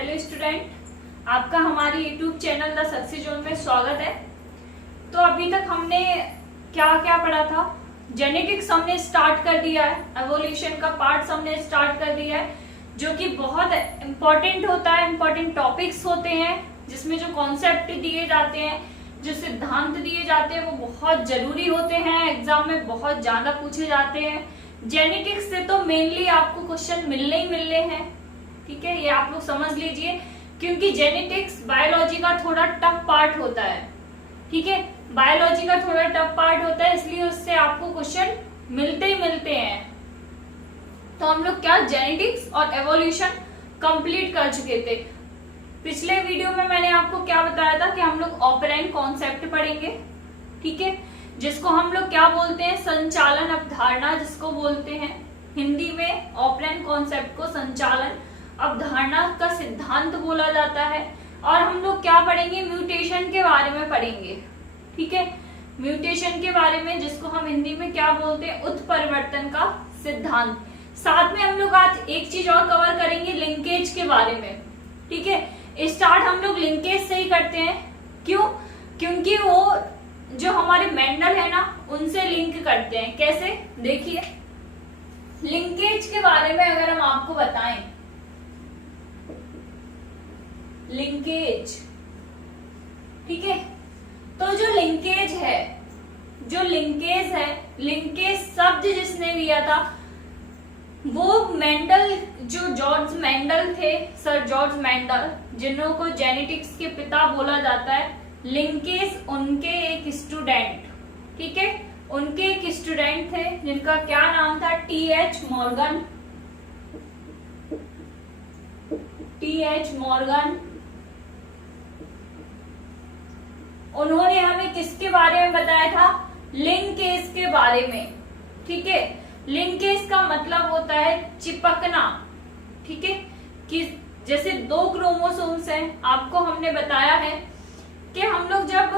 Hello student, आपका हमारे YouTube channel the success zone में स्वागत है। तो अभी तक हमने क्या क्या पढ़ा था। जेनेटिक्स हमने स्टार्ट कर दिया है, एवोल्यूशन का पार्ट हमने स्टार्ट कर दिया है, जो कि बहुत इम्पोर्टेंट होता है। इम्पोर्टेंट टॉपिक्स होते हैं जिसमें जो कॉन्सेप्ट दिए जाते हैं, जो सिद्धांत दिए जाते हैं, वो बहुत जरूरी होते हैं। एग्जाम में बहुत ज्यादा पूछे जाते हैं। जेनेटिक्स से तो मेनली आपको क्वेश्चन मिलने ही मिलने हैं, ठीक है, ये आप लोग समझ लीजिए, क्योंकि जेनेटिक्स बायोलॉजी का थोड़ा टफ पार्ट होता है। ठीक है, बायोलॉजी का थोड़ा टफ पार्ट होता है, इसलिए उससे आपको क्वेश्चन मिलते ही मिलते हैं। तो हम लोग क्या जेनेटिक्स और एवोल्यूशन कंप्लीट कर चुके थे। पिछले वीडियो में मैंने आपको क्या बताया था कि हम लोग ऑपरेंट कॉन्सेप्ट पढ़ेंगे, ठीक है, जिसको हम लोग क्या बोलते हैं, संचालन अवधारणा जिसको बोलते हैं हिंदी में। ऑपरेंट कॉन्सेप्ट को संचालन अवधारणा का सिद्धांत बोला जाता है। और हम लोग क्या पढ़ेंगे, म्यूटेशन के बारे में पढ़ेंगे, ठीक है, म्यूटेशन के बारे में, जिसको हम हिंदी में क्या बोलते हैं, उत्परिवर्तन का सिद्धांत। साथ में हम लोग आज एक चीज और कवर करेंगे, लिंकेज के बारे में, ठीक है। स्टार्ट हम लोग लिंकेज से ही करते हैं। क्यों? क्योंकि वो जो हमारे मेंडल है ना, उनसे लिंक करते हैं। कैसे? देखिए, लिंकेज के बारे में अगर हम आपको बताएं, लिंकेज, ठीक है, तो जो लिंकेज है, लिंकेज शब्द जिसने लिया था वो मेंडल, जो जॉर्ज मेंडल थे, सर जॉर्ज मेंडल, जिन्हों को जेनेटिक्स के पिता बोला जाता है। लिंकेज उनके एक स्टूडेंट, ठीक है, उनके एक स्टूडेंट थे जिनका क्या नाम था, टी.एच. मॉर्गन। टी.एच. मॉर्गन, उन्होंने हमें किसके बारे में बताया था, लिंकेज के बारे में, ठीक है। लिंकेज का मतलब होता है चिपकना, ठीक है, कि जैसे दो क्रोमोसोम्स हैं, आपको हमने बताया है कि हम लोग जब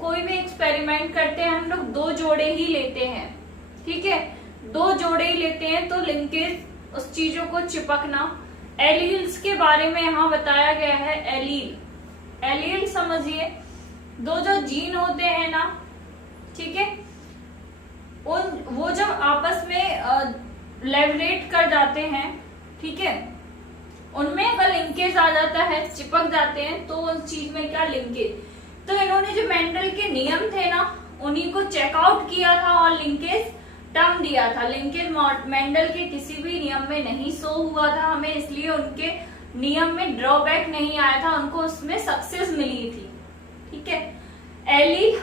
कोई भी एक्सपेरिमेंट करते हैं, हम लोग दो जोड़े ही लेते हैं, ठीक है, दो जोड़े ही लेते हैं, तो लिंकेज उस चीजों को चिपकना। एलील्स के बारे में यहाँ बताया गया है, एलील समझिए, दो जो जीन होते हैं ना, ठीक है, वो जब आपस में लेवरेट कर जाते हैं, ठीक है, उनमें अगर लिंकेज आ जाता है, चिपक जाते हैं, तो उस चीज में क्या, लिंकेज। तो इन्होंने जो मेंडल के नियम थे ना, उन्हीं को चेकआउट किया था और लिंकेज टर्म दिया था। लिंकेज मेंडल के किसी भी नियम में नहीं शो हुआ था हमें, इसलिए उनके नियम में ड्रॉबैक नहीं आया था, उनको उसमें सक्सेस मिली थी, ठीक है। एलील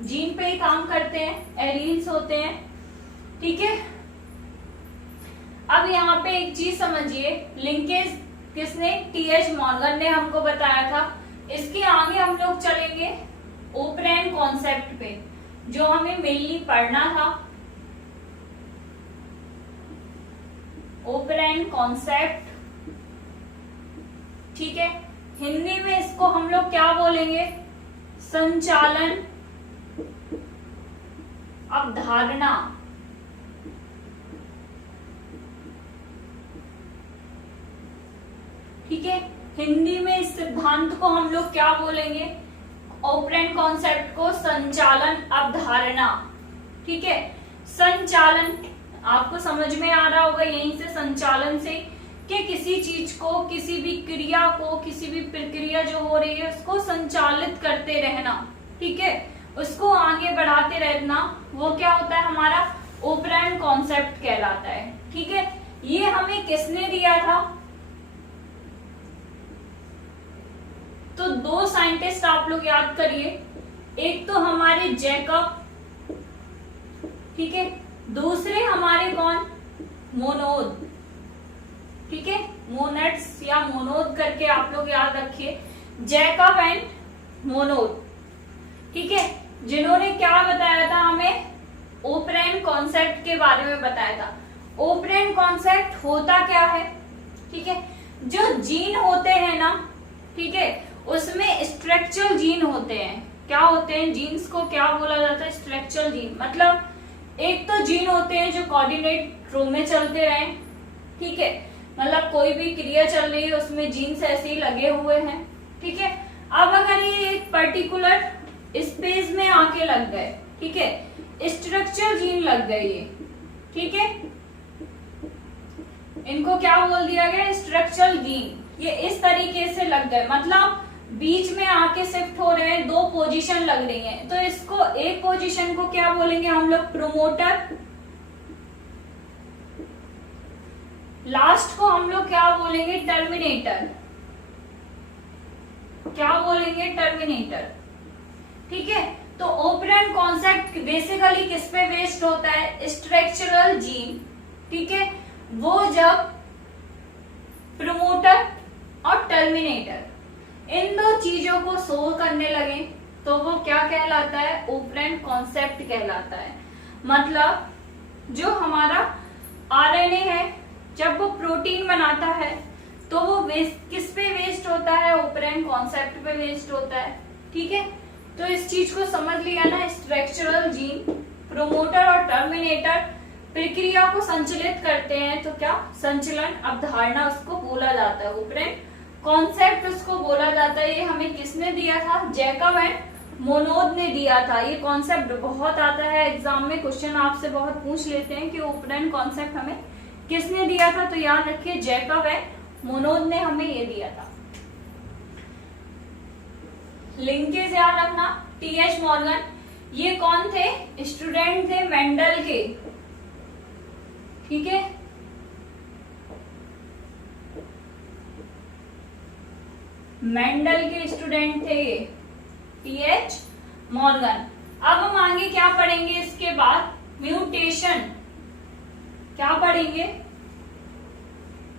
जीन पे ही काम करते हैं, एलील्स होते हैं, ठीक है। अब यहाँ पे एक चीज समझिए, लिंकेज किसने, टी.एच. मॉर्गन ने हमको बताया था। इसके आगे हम लोग चलेंगे ओपरेंट कॉन्सेप्ट पे, जो हमें मेनली पढ़ना था। ओपरेंट कॉन्सेप्ट, ठीक है, हिंदी में इसको हम लोग क्या बोलेंगे, संचालन अवधारणा, ठीक है। हिंदी में इस सिद्धांत को हम लोग क्या बोलेंगे, ऑपरेंट कॉन्सेप्ट को संचालन अवधारणा, ठीक है। संचालन आपको समझ में आ रहा होगा, यहीं से संचालन से कि किसी चीज को, किसी भी क्रिया को, किसी भी प्रक्रिया जो हो रही है उसको संचालित करते रहना, ठीक है, उसको आगे बढ़ाते रहना, वो क्या होता है, हमारा ऑपरेंट कॉन्सेप्ट कहलाता है, ठीक है। ये हमें किसने दिया था, तो दो साइंटिस्ट आप लोग याद करिए, एक तो हमारे जैकब, ठीक है, दूसरे हमारे कौन, मोनोद, ठीक है, मोनेट्स या मोनोद करके आप लोग याद रखिए, जैकब एंड मोनोद, ठीक है, जिन्होंने क्या बताया था हमें, ओपरेंट कॉन्सेप्ट के बारे में बताया था। ओपरेंट कॉन्सेप्ट होता क्या है, ठीक है, जो जीन होते हैं ना, ठीक है, उसमें स्ट्रक्चरल जीन होते हैं। क्या होते हैं, जीन्स को क्या बोला जाता है, स्ट्रक्चरल जीन। मतलब एक तो जीन होते हैं जो कोऑर्डिनेट रो में चलते रहे, ठीक है, मतलब कोई भी क्रिया चल रही है उसमें जीन्स ऐसे ही लगे हुए हैं, ठीक है। अब अगर ये एक पर्टिकुलर स्पेस में आके लग गए, ठीक है, स्ट्रक्चर जीन लग गए ये, ठीक है, इनको क्या बोल दिया गया, स्ट्रक्चरल जीन। ये इस तरीके से लग गए, मतलब बीच में आके शिफ्ट हो रहे हैं, दो पोजीशन लग रही हैं, तो इसको एक पोजीशन को क्या बोलेंगे हम लोग, प्रोमोटर, लास्ट को हम लोग क्या बोलेंगे, टर्मिनेटर, क्या बोलेंगे, टर्मिनेटर, ठीक है। तो ऑपरेंट कॉन्सेप्ट बेसिकली किस पे बेस्ड होता है, स्ट्रक्चरल जीन, ठीक है। वो जब प्रोमोटर और टर्मिनेटर इन दो चीजों को शो करने लगे तो वो क्या कहलाता है, ऑपरेंट कॉन्सेप्ट कहलाता है। मतलब जो हमारा आरएनए है जब वो प्रोटीन बनाता है तो वो किस पे बेस्ड होता है, ऑपरेंट कॉन्सेप्ट पे बेस्ड होता है, ठीक है। तो इस चीज को समझ लिया ना, स्ट्रक्चरल जीन, प्रोमोटर और टर्मिनेटर प्रक्रिया को संचालित करते हैं, तो क्या, संचलन अवधारणा उसको बोला जाता है, ऑपरेंट कॉन्सेप्ट उसको बोला जाता है। ये हमें किसने दिया था, जैकब एंड मोनोद ने दिया था। ये कॉन्सेप्ट बहुत आता है एग्जाम में, क्वेश्चन आपसे बहुत पूछ लेते हैं कि ऑपरेंट कॉन्सेप्ट हमें किसने दिया था, तो याद रखिए जैकब एंड मोनोद ने हमें ये दिया था। लिंकेज याद रखना, टीएच मॉर्गन, ये कौन थे, स्टूडेंट थे मेंडल के, ठीक है। मेंडल के स्टूडेंट थे ये, टीएच मॉर्गन। अब हम आगे क्या पढ़ेंगे इसके बाद, म्यूटेशन, क्या पढ़ेंगे,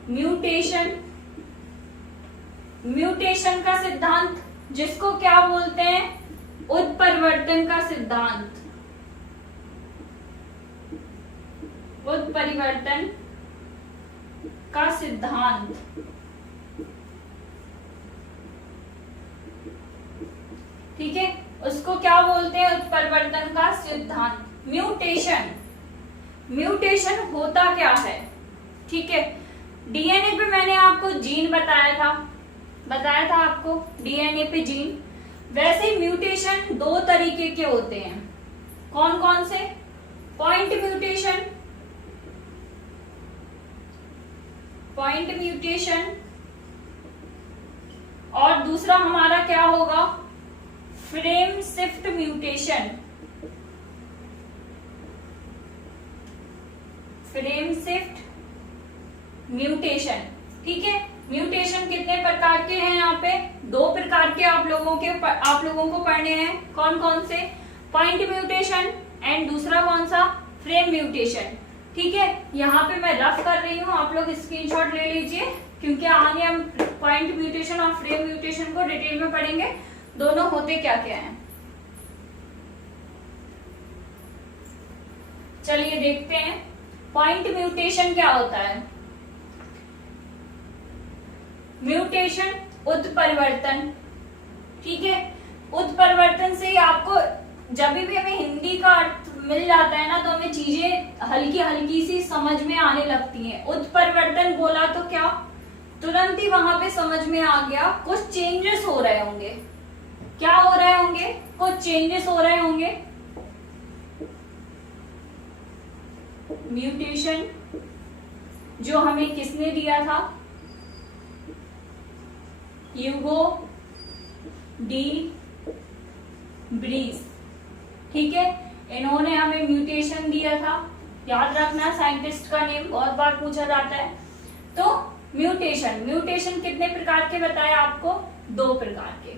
म्यूटेशन, म्यूटेशन का सिद्धांत जिसको क्या बोलते हैं, उत्परिवर्तन का सिद्धांत, उत्परिवर्तन का सिद्धांत, ठीक है, उसको क्या बोलते हैं, उत्परिवर्तन का सिद्धांत। म्यूटेशन, म्यूटेशन होता क्या है, ठीक है। डीएनए पे मैंने आपको जीन बताया था आपको डीएनए पे जीन। वैसे म्यूटेशन दो तरीके के होते हैं, कौन कौन से, पॉइंट म्यूटेशन, पॉइंट म्यूटेशन, और दूसरा हमारा क्या होगा, frame shift mutation, frame shift mutation, ठीक है। म्यूटेशन कितने प्रकार के हैं, यहाँ पे दो प्रकार के आप लोगों को पढ़ने हैं, कौन कौन से, पॉइंट म्यूटेशन एंड दूसरा कौन सा, फ्रेम म्यूटेशन, ठीक है। यहाँ पे मैं रफ कर रही हूँ, आप लोग स्क्रीनशॉट ले लीजिए, क्योंकि आगे हम पॉइंट म्यूटेशन और फ्रेम म्यूटेशन को डिटेल में पढ़ेंगे, दोनों होते क्या क्या हैं। चलिए देखते हैं पॉइंट म्यूटेशन क्या होता है। म्यूटेशन उत्परिवर्तन, ठीक है। उत्परिवर्तन से ही आपको जब भी हमें हिंदी का अर्थ मिल जाता है ना, तो हमें चीजें हल्की हल्की सी समझ में आने लगती हैं। उत्परिवर्तन बोला तो क्या, तुरंत ही वहां पे समझ में आ गया, कुछ चेंजेस हो रहे होंगे, क्या हो रहे होंगे, कुछ चेंजेस हो रहे होंगे। म्यूटेशन जो हमें किसने दिया था, ह्यूगो डी ब्रीज, ठीक है, इन्होंने हमें म्यूटेशन दिया था। याद रखना, साइंटिस्ट का नेम बहुत बार पूछा जाता है। तो म्यूटेशन, म्यूटेशन कितने प्रकार के बताया आपको, दो प्रकार के,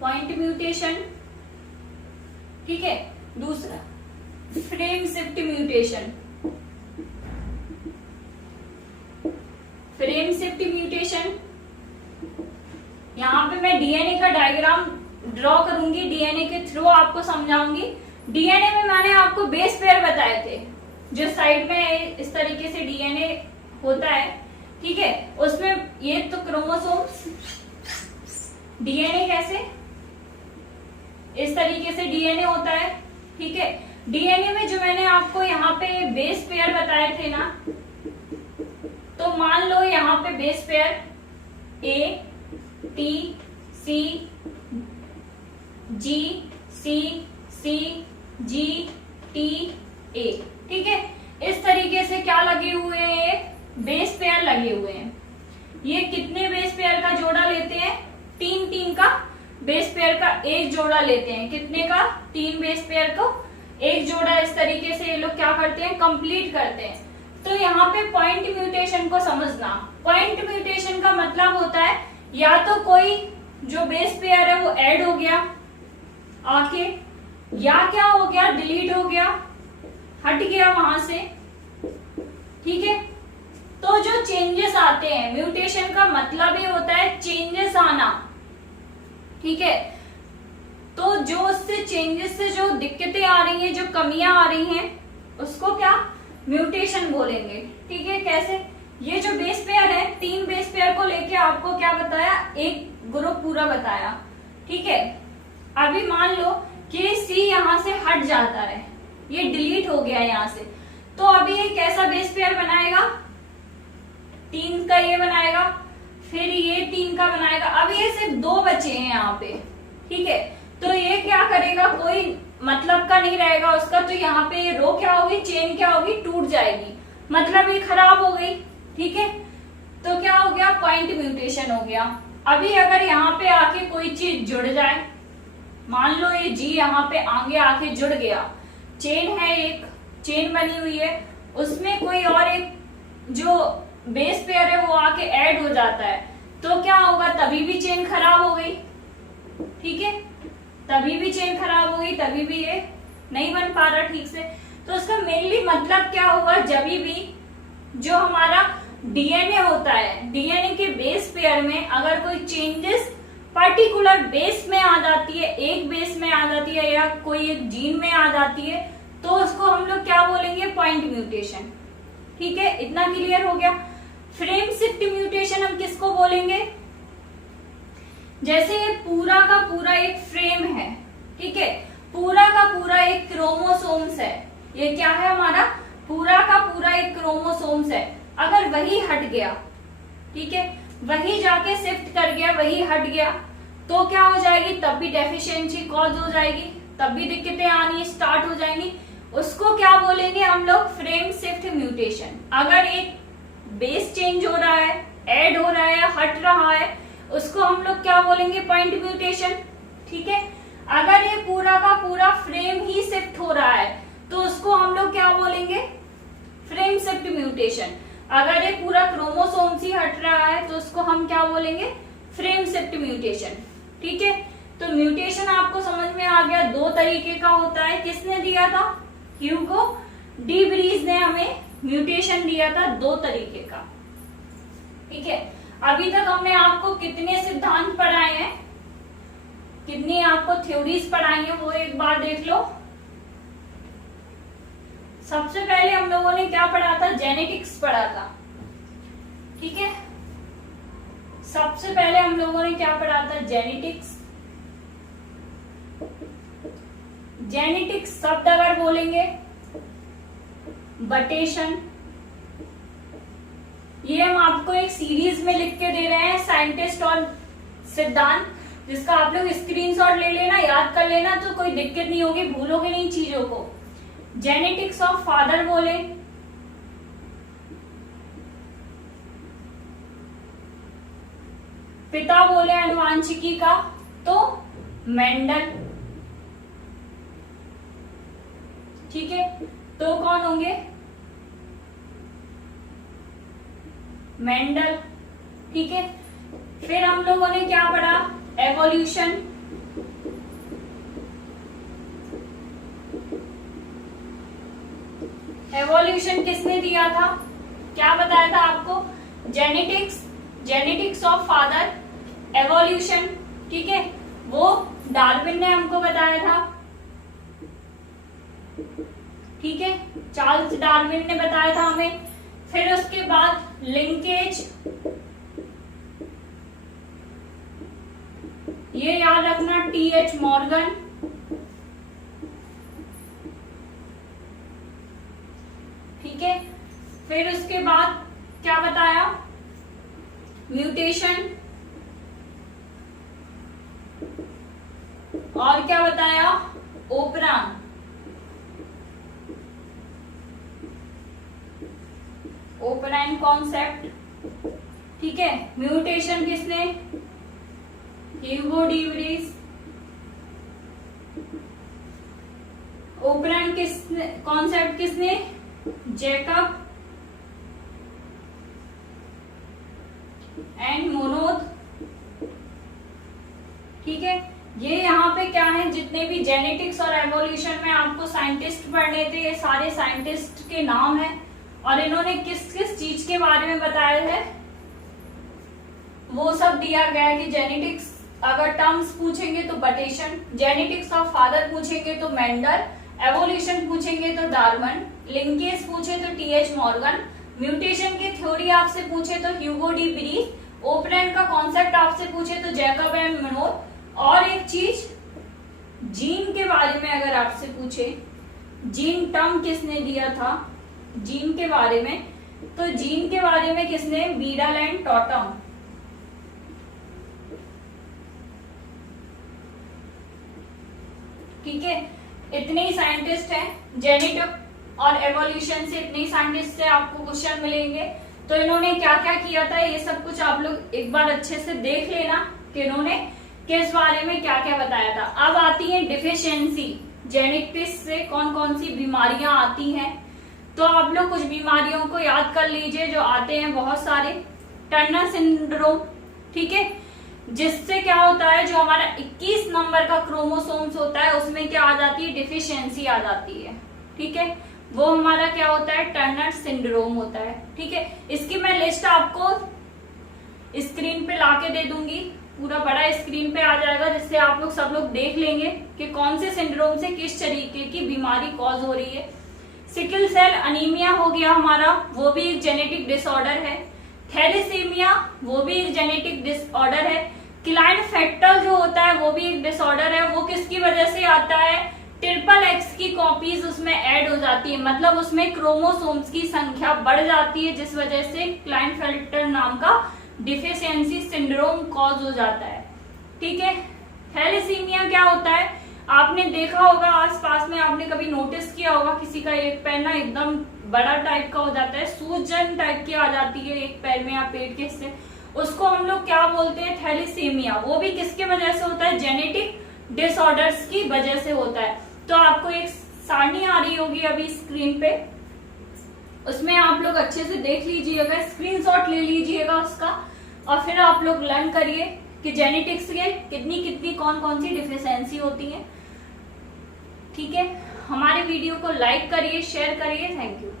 पॉइंट म्यूटेशन, ठीक है, दूसरा frame shift mutation, frame shift mutation. यहाँ पे मैं डीएनए का डायग्राम ड्रॉ करूंगी, डीएनए के थ्रू आपको समझाऊंगी। डीएनए में मैंने आपको बेस पेयर बताए थे, जो साइड में इस तरीके से डीएनए होता है, ठीक है, उसमें ये तो क्रोमोसोम्स, डीएनए कैसे इस तरीके से डीएनए होता है, ठीक है। डीएनए में जो मैंने आपको यहाँ पे बेस पेयर बताए थे ना, तो मान लो यहाँ पे base pair A T C G C C G T A, ठीक है। इस तरीके से क्या लगे हुए हैं, बेस पेयर लगे हुए हैं। ये कितने बेस पेयर का जोड़ा लेते हैं, 3 का बेस पेयर का एक जोड़ा लेते हैं। कितने का, 3 बेस पेयर को एक जोड़ा। इस तरीके से ये लोग क्या करते हैं, कंप्लीट करते हैं। तो यहाँ पे पॉइंट म्यूटेशन को समझना। पॉइंट म्यूटेशन का मतलब होता है या तो कोई जो बेस पेयर है वो ऐड हो गया आके, या क्या हो गया, डिलीट हो गया, हट गया वहां से, ठीक है। तो जो चेंजेस आते हैं, म्यूटेशन का मतलब ही होता है चेंजेस आना, ठीक है। तो जो उससे चेंजेस से जो दिक्कतें आ रही हैं, जो कमियां आ रही हैं, उसको क्या म्यूटेशन बोलेंगे, ठीक है। कैसे, ये जो बेस पेयर है, 3 बेस पेयर को लेके आपको क्या बताया, एक ग्रुप पूरा बताया, ठीक है। अभी मान लो कि सी यहां से हट जाता है, ये डिलीट हो गया यहां से, तो अभी ये कैसा बेस पेयर बनाएगा, 3 का ये बनाएगा, फिर ये 3 का बनाएगा। अब ये सिर्फ 2 बचे हैं यहाँ पे, ठीक है। तो ये क्या करेगा, कोई मतलब का नहीं रहेगा उसका, तो यहाँ पे ये रो क्या होगी, चेन क्या होगी, टूट जाएगी, मतलब ये खराब हो गई, ठीक है। तो क्या हो गया, पॉइंट म्यूटेशन हो गया। अभी अगर यहाँ पे आके कोई चीज जुड़ जाए, मान लो ये जी यहाँ पे आगे आके जुड़ गया, चेन है, एक चेन बनी हुई है, उसमें कोई और एक जो बेस पेयर है वो आके ऐड हो जाता है, तो क्या होगा, तभी भी चेन खराब हो गई, ठीक है। तभी भी चेन खराब हो गई, तभी भी ये नहीं बन पा रहा ठीक से। तो उसका मेनली मतलब क्या होगा, जब भी जो हमारा डीएनए होता है, डीएनए के बेस पेयर में अगर कोई चेंजेस पर्टिकुलर बेस में आ जाती है, एक बेस में आ जाती है या कोई एक जीन में आ जाती है, तो उसको हम लोग क्या बोलेंगे, पॉइंट म्यूटेशन, ठीक है। इतना क्लियर हो गया। फ्रेम शिफ्ट म्यूटेशन हम किसको बोलेंगे, जैसे ये पूरा का पूरा एक फ्रेम है, ठीक है, पूरा का पूरा एक क्रोमोसोम्स है, ये क्या है हमारा, पूरा का पूरा एक क्रोमोसोम्स है। अगर वही हट गया, ठीक है, वही जाके शिफ्ट कर गया, वही हट गया, तो क्या हो जाएगी, तब भी डेफिशिएंसी कॉज हो जाएगी, तब भी दिक्कतें आनी स्टार्ट हो जाएंगी। उसको क्या बोलेंगे हम लोग, फ्रेम शिफ्ट म्यूटेशन। अगर एक बेस चेंज हो रहा है, ऐड हो रहा है, हट रहा है, उसको हम लोग क्या बोलेंगे, पॉइंट म्यूटेशन, ठीक है। अगर ये पूरा का पूरा फ्रेम ही शिफ्ट हो रहा है, तो उसको हम लोग क्या बोलेंगे, फ्रेम शिफ्ट म्यूटेशन। अगर ये पूरा क्रोमोसोम ही हट रहा है, तो उसको हम क्या बोलेंगे, फ्रेम शिफ्ट म्यूटेशन, ठीक है। तो म्यूटेशन आपको समझ में आ गया, 2 तरीके का होता है। किसने दिया था, ह्यूगो डी व्रीज ने हमें म्यूटेशन दिया था 2 तरीके का, ठीक है। अभी तक हमने आपको कितने सिद्धांत पढ़ाए हैं, कितनी आपको थ्योरीज पढ़ाई है, वो एक बार देख लो। सबसे पहले हम लोगों ने क्या पढ़ा था, जेनेटिक्स पढ़ा था, ठीक है। सबसे पहले हम लोगों ने क्या पढ़ा था, जेनेटिक्स। जेनेटिक्स शब्द अगर बोलेंगे, बटेशन, ये हम आपको एक सीरीज में लिख के दे रहे हैं, साइंटिस्ट और सिद्धांत, जिसका आप लोग स्क्रीनशॉट ले लेना, याद कर लेना, तो कोई दिक्कत नहीं होगी, भूलोगे नहीं चीजों को। जेनेटिक्स ऑफ फादर बोले, पिता बोले आनुवांशिकी का, तो मेंडल, ठीक है। तो कौन होंगे, मेंडल, ठीक है। फिर हम लोगों ने क्या पढ़ा, एवोल्यूशन, एवोल्यूशन किसने दिया था, क्या बताया था आपको, genetics, genetics of father, evolution, ठीक है, वो डार्विन ने हमको बताया था, ठीक है, चार्ल्स डार्विन ने बताया था हमें। फिर उसके बाद लिंकेज, ये याद रखना, टीएच मॉर्गन, म्यूटेशन, और क्या बताया, ओपरान। ओपरान कॉन्सेप्ट, ठीक है। म्यूटेशन किसने, ह्यूगो डी व्रीज। ओपरान किसने, कॉन्सेप्ट किसने, जैकब एंड मोनोद, ठीक है। ये यहाँ पे क्या है, जितने भी जेनेटिक्स और एवोल्यूशन में आपको साइंटिस्ट पढ़ने थे, ये सारे साइंटिस्ट के नाम है और इन्होंने किस किस चीज के बारे में बताया है वो सब दिया गया है। कि जेनेटिक्स अगर टर्म्स पूछेंगे तो बटेशन, जेनेटिक्स ऑफ फादर पूछेंगे तो मेंडल, एवोल्यूशन पूछेंगे तो डार्विन, लिंकेज पूछे तो टीएच मॉर्गन, म्यूटेशन की थ्योरी आपसे पूछे तो ह्यूगो डी व्रीज, ओपरान का कॉन्सेप्ट आपसे पूछे तो जैकब एंड मोनोद। और एक चीज, जीन के बारे में अगर आपसे पूछे, जीन टर्म किसने दिया था जीन के बारे में, तो जीन के बारे में किसने, वीडल एंड टॉटम। ठीक है, इतने ही साइंटिस्ट हैं। जेनेटिक और एवोल्यूशन से इतने ही साइंटिस्ट से आपको क्वेश्चन मिलेंगे। तो इन्होंने क्या क्या किया था ये सब कुछ आप लोग एक बार अच्छे से देख लेना कि इन्होंने किस बारे में क्या क्या बताया था। अब आती है डिफिशियंसी, जेनेटिक्स से कौन कौन सी बीमारियां आती हैं। तो आप लोग कुछ बीमारियों को याद कर लीजिए जो आते हैं बहुत सारे। टर्नर सिंड्रोम, ठीक है, जिससे क्या होता है, जो हमारा 21 नंबर का क्रोमोसोम्स होता है उसमें क्या आ जाती है, डिफिशियंसी आ जाती है। ठीक है, वो हमारा क्या होता है, टर्नर सिंड्रोम होता है। ठीक है, इसकी मैं लिस्ट आपको स्क्रीन पे लाके दे दूंगी, पूरा बड़ा स्क्रीन पे आ जाएगा, जिससे आप लोग सब लोग देख लेंगे कि कौन से सिंड्रोम से किस तरीके की बीमारी कॉज हो रही है। सिकल सेल अनीमिया हो गया हमारा, वो भी एक जेनेटिक डिसऑर्डर है। थैलेसीमिया वो भी एक जेनेटिक डिसऑर्डर है। क्लाइनफेल्टर जो होता है वो भी एक डिसऑर्डर है। वो किसकी वजह से आता है, ट्रिपल एक्स की कॉपीज उसमें ऐड हो जाती है, मतलब उसमें क्रोमोसोम्स की संख्या बढ़ जाती है, जिस वजह से क्लाइनफेल्टर नाम का डिफिशियंसी सिंड्रोम कॉज हो जाता है। ठीक है, थैलेसीमिया क्या होता है, आपने देखा होगा आसपास में, आपने कभी नोटिस किया होगा किसी का एक पैर ना एकदम बड़ा टाइप का हो जाता है, सूजन टाइप की आ जाती है एक पैर में या पेट के हिस्से, उसको हम लोग क्या बोलते हैं, थैलेसीमिया। वो भी किसके वजह से होता है, जेनेटिक डिसऑर्डर्स की वजह से होता है। तो आपको एक सारणी आ रही होगी अभी स्क्रीन पे, उसमें आप लोग अच्छे से देख लीजिएगा, स्क्रीनशॉट ले लीजिएगा उसका, और फिर आप लोग लर्न करिए कि जेनेटिक्स के कितनी कितनी कौन कौन सी डिफिशियंसी होती है। ठीक है, हमारे वीडियो को लाइक करिए, शेयर करिए। Thank you.